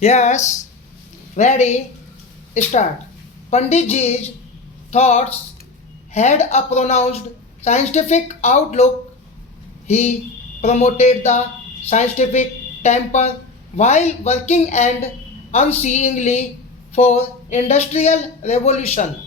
Yes, ready, start. Panditji's thoughts had a pronounced scientific outlook. He promoted the scientific temper while working and unceasingly for industrial revolution.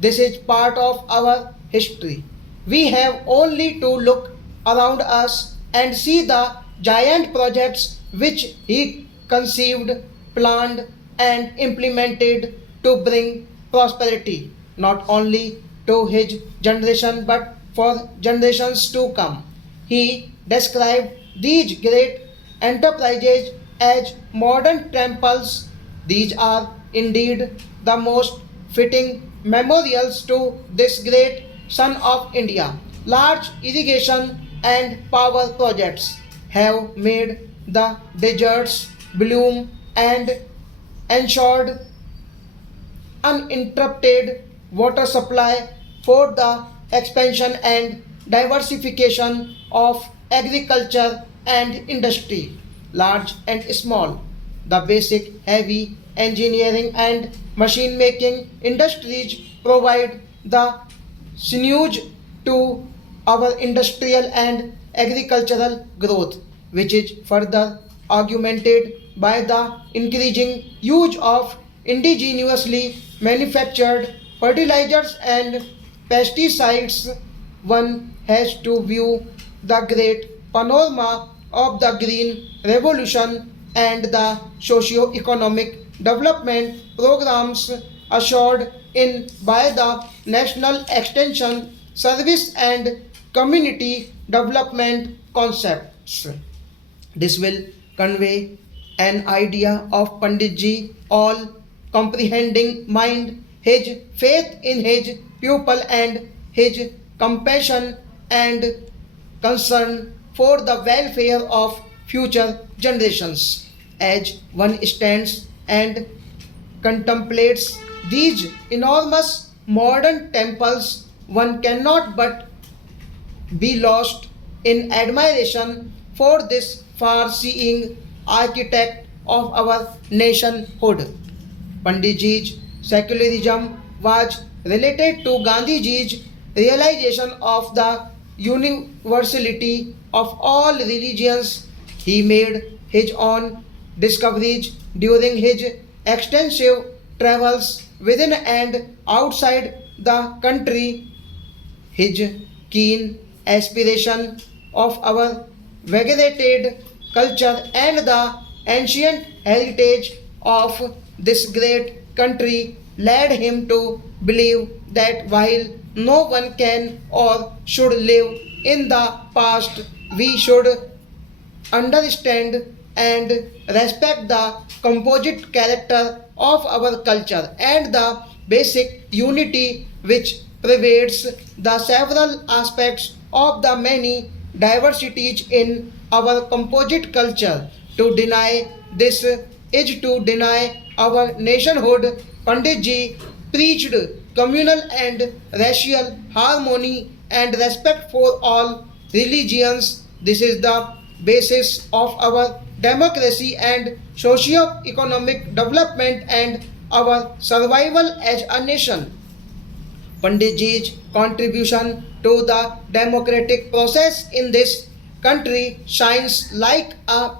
This is part of our history. We have only to look around us and see the giant projects which he conceived, planned, and implemented to bring prosperity not only to his generation but for generations to come. He described these great enterprises as modern temples. These are indeed the most fitting memorials to this great son of India. Large irrigation and power projects have made the deserts bloom and ensured uninterrupted water supply for the expansion and diversification of agriculture and industry, large and small. The basic heavy engineering and machine making industries provide the sinews to our industrial and agricultural growth, which is further augmented by the increasing use of indigenously manufactured fertilizers and pesticides. One has to view the great panorama of the Green Revolution and the socio-economic development programs assured in by the National Extension Service and Community Development concepts. This will convey an idea of Panditji all comprehending mind, his faith in his pupil, and his compassion and concern for the welfare of future generations. As one stands and contemplates these enormous modern temples, one cannot but be lost in admiration for this far seeing architect of our nationhood. Panditji's secularism was related to Gandhiji's realization of the universality of all religions. He made his own discoveries during his extensive travels within and outside the country. His keen aspiration of our variegated culture and the ancient heritage of this great country led him to believe that while no one can or should live in the past, we should understand and respect the composite character of our culture and the basic unity which pervades the several aspects of the many diversities in our composite culture. To deny this is to deny our nationhood. Panditji preached communal and racial harmony and respect for all religions. This is the basis of our democracy and socio-economic development and our survival as a nation. Panditji's contribution to the democratic process in this country shines like a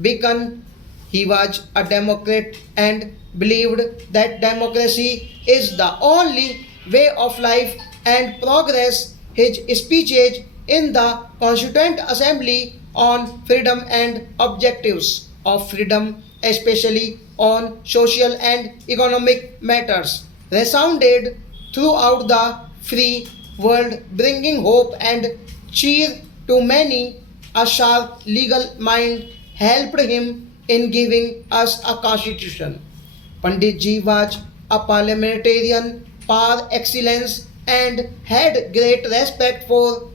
beacon. He was a Democrat and believed that democracy is the only way of life and progress. His speeches in the Constituent Assembly on freedom and objectives of freedom, especially on social and economic matters, resounded throughout the free world, bringing hope and cheer to many. A sharp legal mind helped him in giving us a constitution. Panditji was a parliamentarian par excellence and had great respect for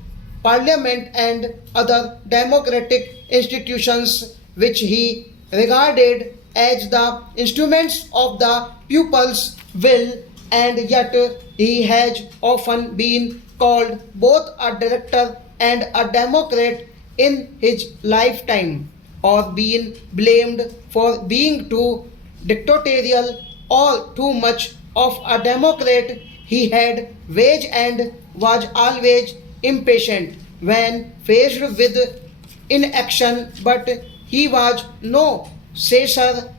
parliament and other democratic institutions which he regarded as the instruments of the people's will, and yet he has often been called both a director and a democrat in his lifetime, or been blamed for being too dictatorial or too much of a democrat. He had wage and was always impatient when faced with inaction, but he was no sacer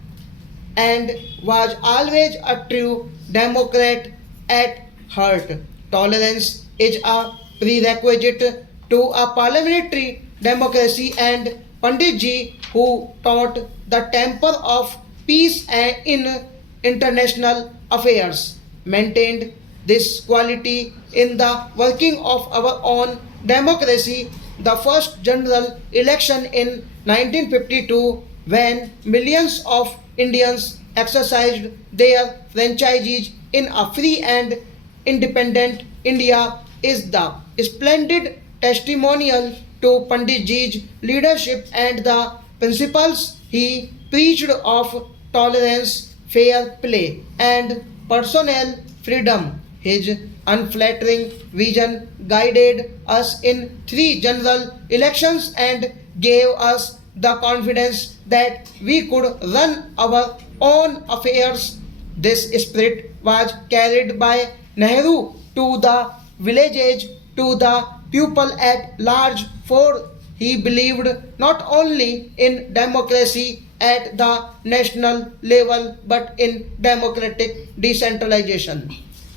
and was always a true Democrat at heart. Tolerance is a prerequisite to a parliamentary democracy, and Panditji, who taught the temper of peace and in international affairs, maintained this quality in the working of our own democracy. The first general election in 1952, when millions of Indians exercised their franchises in a free and independent India, is the splendid testimonial to Panditji's leadership and the principles he preached of tolerance, fair play, and personal freedom. His unflattering vision guided us in three general elections and gave us the confidence that we could run our own affairs. This spirit was carried by Nehru to the villages, to the people at large, for he believed not only in democracy at the national level but in democratic decentralization.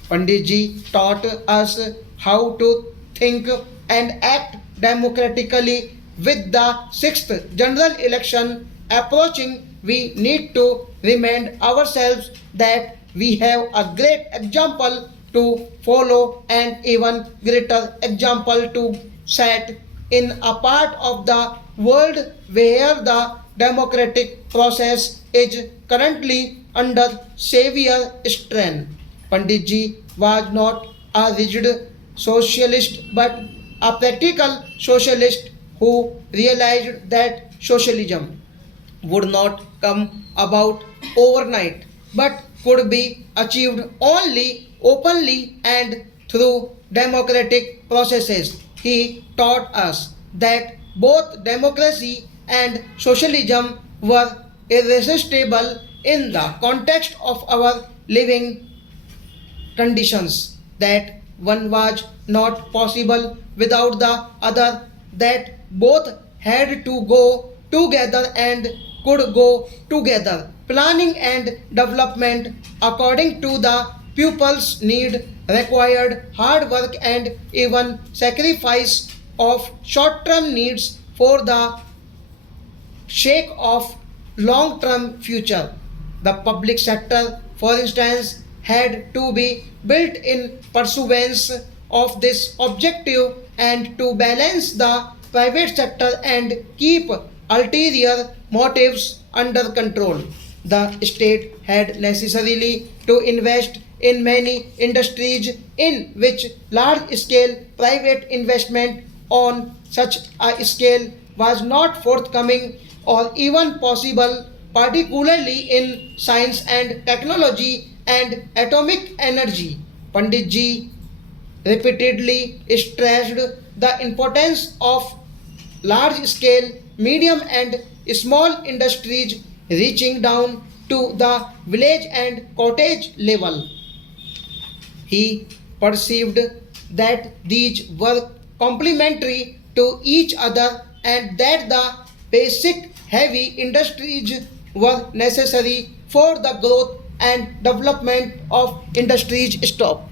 Panditji taught us how to think and act democratically. With the sixth general election approaching, we need to remind ourselves that we have a great example to follow and even greater example to set in a part of the world where the democratic process is currently under severe strain. Panditji was not a rigid socialist but a practical socialist who realized that socialism would not come about overnight but could be achieved only openly and through democratic processes. He taught us that both democracy and socialism were irresistible in the context of our living conditions, that one was not possible without the other, that both had to go together and could go together. Planning and development according to the pupils' need required hard work and even sacrifice of short-term needs for the sake of long-term future. The public sector, for instance, had to be built in pursuance of this objective and to balance the private sector and keep ulterior motives under control. The state had necessarily to invest in many industries in which large scale private investment on such a scale was not forthcoming or even possible, particularly in science and technology and atomic energy. Panditji repeatedly stressed the importance of large scale, medium, and small industries reaching down to the village and cottage level. He perceived that these were complementary to each other and that the basic heavy industries were necessary for the growth and development of industries. Stop.